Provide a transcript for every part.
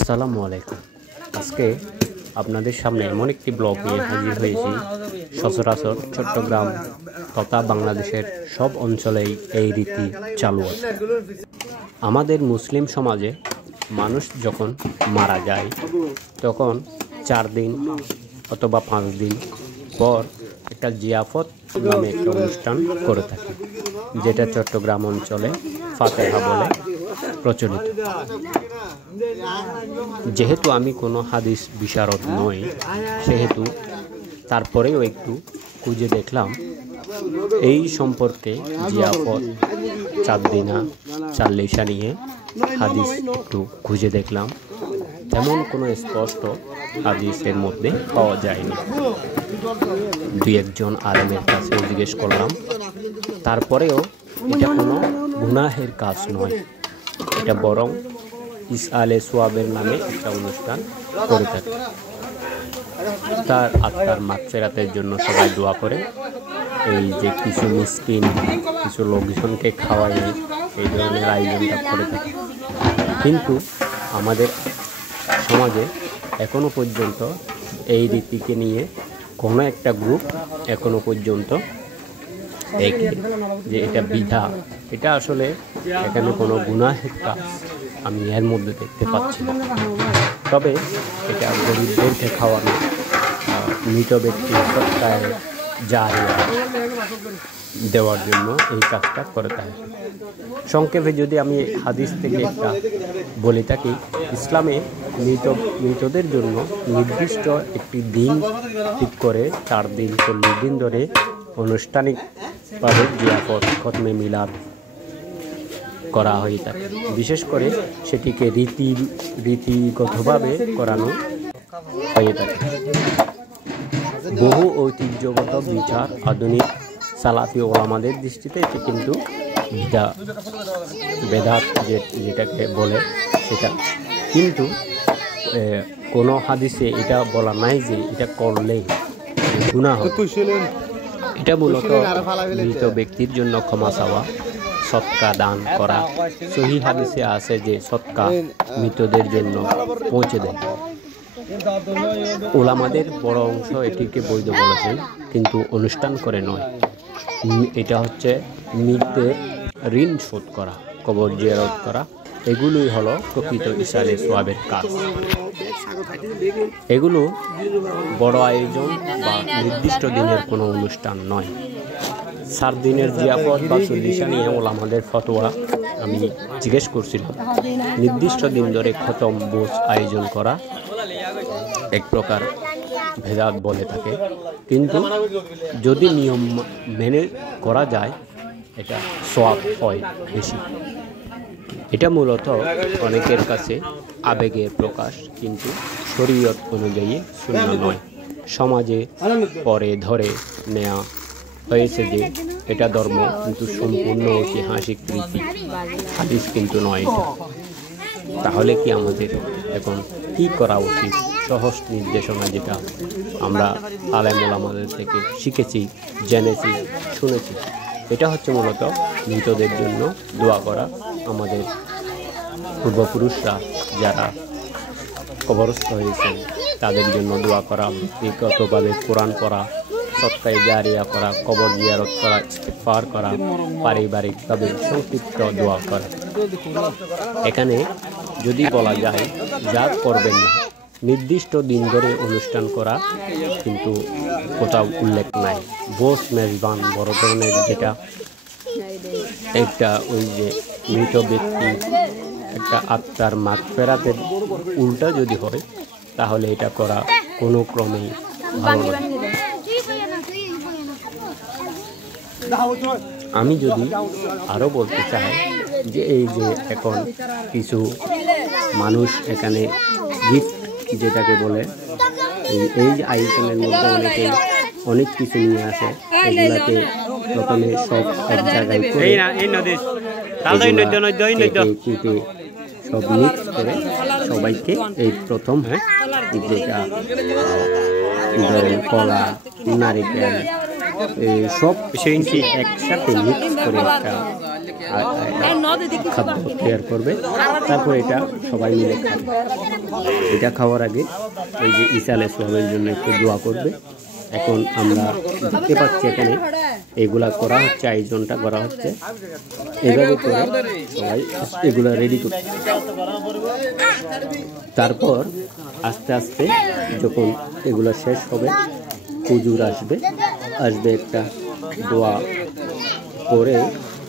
আসসালামু আলাইকুম। আজকে আপনাদের সামনে এমন একটি ব্লগ নিয়ে হাজির হয়েছি। সচরাচর চট্টগ্রাম তথা বাংলাদেশের সব অঞ্চলেই এই রীতি চালু আছে। আমাদের মুসলিম সমাজে মানুষ যখন মারা যায় তখন 4 দিন অথবা 5 দিন পর একটা জিয়াফত নামে একটা অনুষ্ঠান করে থাকে, যেটা চট্টগ্রাম অঞ্চলে ফাতেহা বলে প্রচলিত। যেহেতু আমি কোনো হাদিস বিশারদ নই, সেহেতু তারপরেও একটু খুঁজে দেখলাম এই সম্পর্কে জিয়াফত, 4 দিনা, 4 লিশা নিয়ে হাদিস একটু খুঁজে দেখলাম। তেমন কোনো স্পষ্ট হাদিসের মধ্যে পাওয়া যায়নি। 2-1 আলেমের কাছে জিজ্ঞেস করলাম, তারপরেও এটা কোনো গুনাহের কাজ নয়, এটা বরং ইসআলে সোয়াবের নামে একটা অনুষ্ঠান করে থাকে। তার আত্মার মাগফিরাতের জন্য সবাই দোয়া করে। এই যে কিছু মিসকিন, কিছু লোকজনকে খাওয়াই এই ধরনের আয়োজনটা করে থাকে। কিন্তু আমাদের সমাজে এখনো পর্যন্ত এই রীতিকে নিয়ে কোনো একটা গ্রুপ এখনো পর্যন্ত দেখে যে এটা বিধা, এটা আসলে এখানে কোনো গুনাহের কাজ আমি এর মধ্যে দেখতে পাচ্ছি না। তবে এটা গরিবদেরকে খাওয়ানো, মৃত ব্যক্তির সৎকারে জারিয়া দেওয়ার জন্য এই কাজটা করে থাকে। সংক্ষেপে যদি আমি হাদিস থেকে একটা বলে থাকি, ইসলামে মৃতদের জন্য নির্দিষ্ট একটি দিন ঠিক করে 4 দিন 40 দিন ধরে আনুষ্ঠানিকভাবে জিয়াফত, খতমে মিলাদ করা হয়ে থাকে। বিশেষ করে সেটিকে রীতিগতভাবে করানো হয়ে থাকে। বহু ঐতিহ্যগত বিচার আধুনিক সালাফি ওলামাদের দৃষ্টিতে এটি কিন্তু বেদাত যেটাকে বলে সেটা, কিন্তু কোনো হাদিসে এটা বলা নাই যে এটা করলে গুনাহ হবে। এটা মূলত মৃত ব্যক্তির জন্য ক্ষমা চাওয়া, সদকা দান করা। সহিহ হাদিসে আছে যে সদকা মৃতদের জন্য পৌঁছে দেয়। ওলামাদের বড় অংশ এটিকে বৈধ বলেছেন, কিন্তু অনুষ্ঠান করে নয়। এটা হচ্ছে মৃতের ঋণ শোধ করা, কবর জিয়ারত করা, এগুলোই হলো প্রকৃত ইসআলে সোয়াবের কাজ। এগুলো বড় আয়োজন বা নির্দিষ্ট দিনের কোনো অনুষ্ঠান নয়। 4 দিনের জিয়াফত বা 40 নিয়ে ওলামাদের ফতোয়া আমি জিজ্ঞেস করছিলাম। নির্দিষ্ট দিন ধরে খতম বোঝ আয়োজন করা এক প্রকার ভেদাত বলে থাকে, কিন্তু যদি নিয়ম মেনে করা যায় এটা সওয়াব হয় বেশি। এটা মূলত অনেকের কাছে আবেগের প্রকাশ, কিন্তু শরীয়ত অনুযায়ী সুন্নাহ নয়। সমাজে পরে ধরে নেওয়া হয়েছে যে এটা ধর্ম, কিন্তু সম্পূর্ণ ঐতিহাসিক রীতি, হাদিস কিন্তু নয় এটা। তাহলে কি আমাদের এখন কি করা উচিত? সহজ নির্দেশনা যেটা আমরা আলেম ওলামাদের থেকে শিখেছি, জেনেছি, শুনেছি, এটা হচ্ছে মূলত মৃতদের জন্য দোয়া করা। আমাদের পূর্বপুরুষরা যারা কবরস্থ হয়েছেন তাদের জন্য দোয়া করা, ব্যক্তিগতভাবে কোরআন পড়া, সদকায়ে জারিয়া করা, কবর জিয়ারত করা, ইস্তিগফার করা, পারিবারিকভাবে সংক্ষিপ্ত দোয়া করা। এখানে যদি বলা যায় যা করবেন না, নির্দিষ্ট দিন ধরে অনুষ্ঠান করা কিন্তু কোথাও উল্লেখ নাই। বোস মেজবান বড় ধরনের যেটা একটা ওই যে মৃত ব্যক্তি একটা আত্মার মাগফিরাতের উল্টা যদি হয়, তাহলে এটা করা কোনো ক্রমেই ভালো নয়। আমি যদি আরও বলতে চাই যে এই যে এখন কিছু মানুষ এখানে গিফট যেটাকে বলে, এই যে আয়োজনের মধ্যে অনেক কিছু নিয়ে আসে, এগুলাকে প্রথমে সব এক জায়গায় করে সব মিক্স করে সবাইকে এই প্রথম যেটা ধরেন কলা, নারিকেল, সব একসাথে মিক্স করে একটা খাদ্য তৈরি করবে, তারপর এটা সবাই মিলে খাবে। এটা খাওয়ার আগে এই যে ঈসা আলাইহিস সালামের জন্য একটু দোয়া করবে। এখন আমরা দেখতে পাচ্ছি এখানে এগুলা করা হচ্ছে, আয়োজনটা করা হচ্ছে, এভাবে করে সবাই এগুলা রেডি করছে। তারপর আস্তে আস্তে যখন এগুলো শেষ হবে, হুজুর আসবে একটা দোয়া করে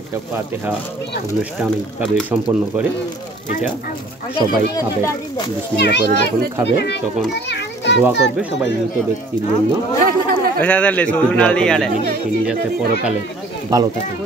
একটা ফাতিহা অনুষ্ঠানিকভাবে সম্পন্ন করে এটা সবাই খাবে। বিসমিল্লাহ করে যখন খাবে তখন দোয়া করবে সবাই মৃত ব্যক্তির জন্য, তিনি যাতে পরকালে ভালো থাকেন।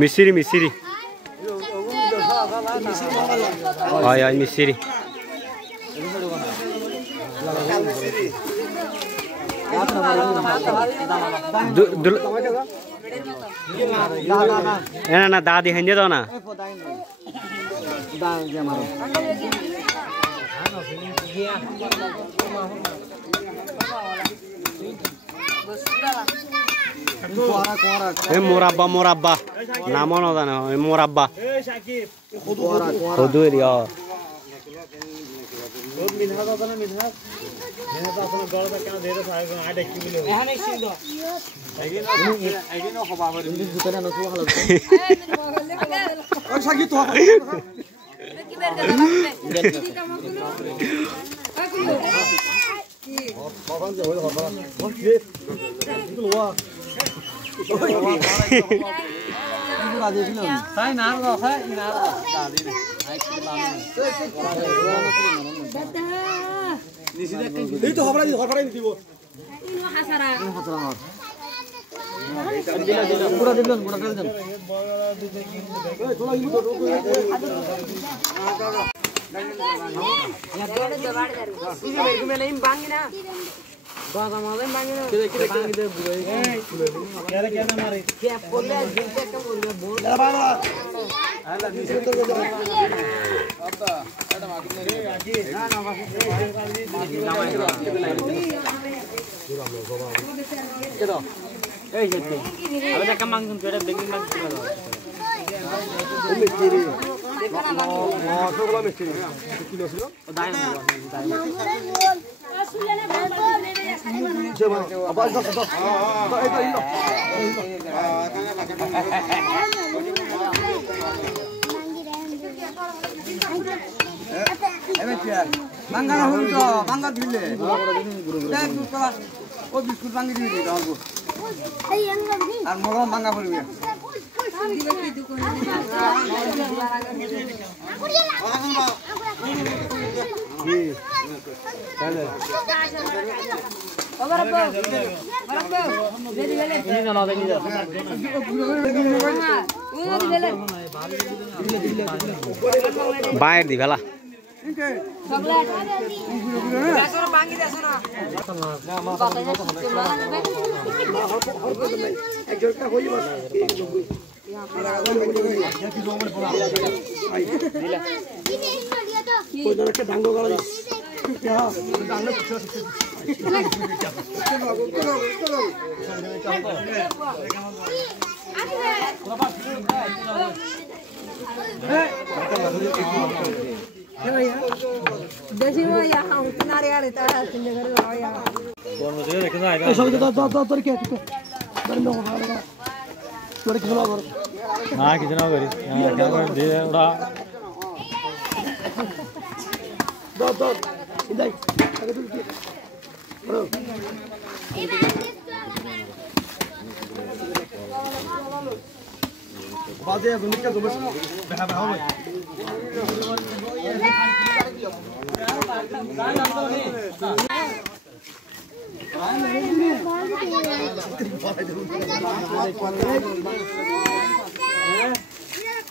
মিশিরি মিশিরি হয় হয় মিশিরি না দাদি হেন দাও না মোরাব্বা মোরাব্বা নামও না জানো মোরাব্বা হদুরি এই যে আমি একটা মাংস করে বেগিং মাংস করে মিষ্টি মিষ্টি কিলো ছিল বাঙ্গাল হল তো বাঙ্গাল দিলে ও বিস্কুট ভাঙি দিবি আর মলম ভাঙা পড়বে বাইর দি বেলা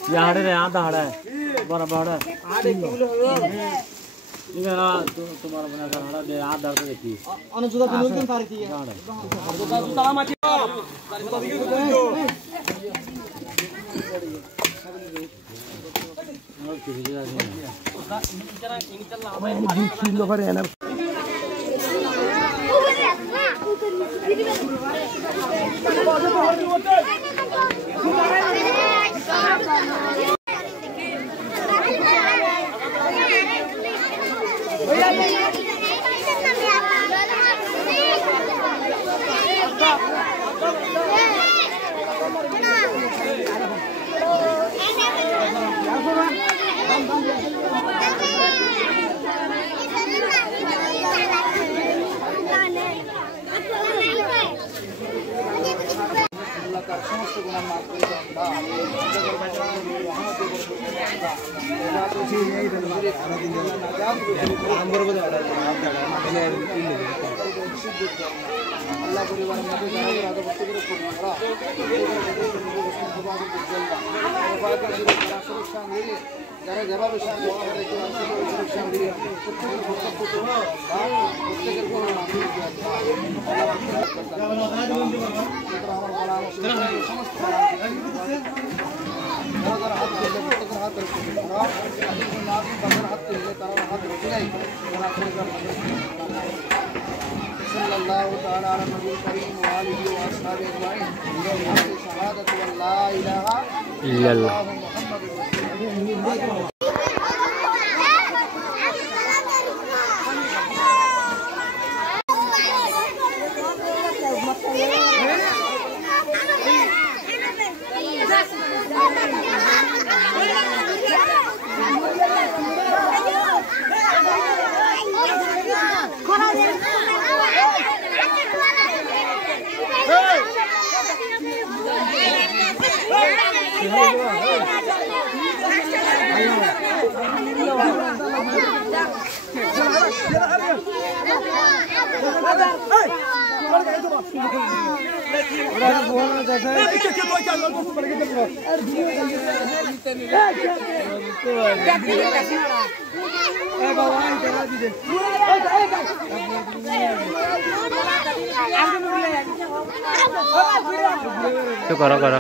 यार रे आधा हड़ा है बड़ा बड़ा इधर तुम्हारा बना कर हड़ा दे आधा तो देखी अनुजुदा दिनो दिन पारी थी जुदा माटी करो करो